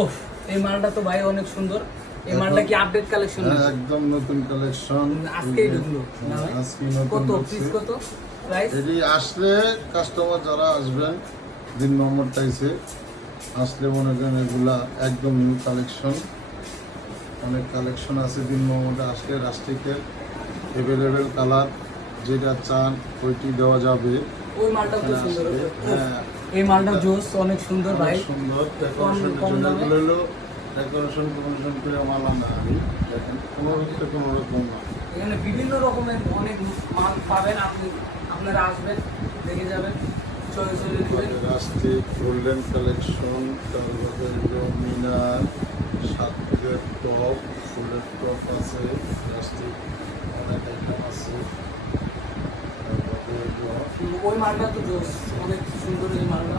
ওফ, এই মালটা তো ভাই অনেক সুন্দর। এই মালটা কি আপডেট কালেকশন? একদম নতুন কালেকশন, আজকেই ঢুকলো না ভাই? আজকে নতুন কত ঢুকছে। পিস, কত প্রাইস? এটি আসলে কাস্টমার যারা আসবেন দিন নম্বর টাইসে আসলে মনে করেন এগুলা একদম নিউ কালেকশন, অনেক কালেকশন আছে। দিন মোহাম্মদে আসলে রাস্টিকের অ্যাভেলেবেল কালার যেটা চান ওইটি দেওয়া যাবে। ওই মালটা তো সুন্দর। হ্যাঁ, এই মালটা জোস, অনেক সুন্দর ভাই। অনেক সুন্দর ডেকোরেশন। কম দামে? হলো ডেকোরেশন করে মাল আনা আমি দেখেন কোনো রকম না। এখানে বিভিন্ন রকমের অনেক মাল পাবেন, আপনি আপনারা আসবেন, দেখে যাবেন, চয়েস হলে নেবেন। রাস্টিক গোল্ডেন কালেকশন, তারপরে হলো মিনার, সাতের টপ, ফুলের টপ আছে, রাস্টিক অনেক আইটেম আছে। তারপরে হলো ওই মালটা তো জোস, অনেক সুন্দর এই মালটা।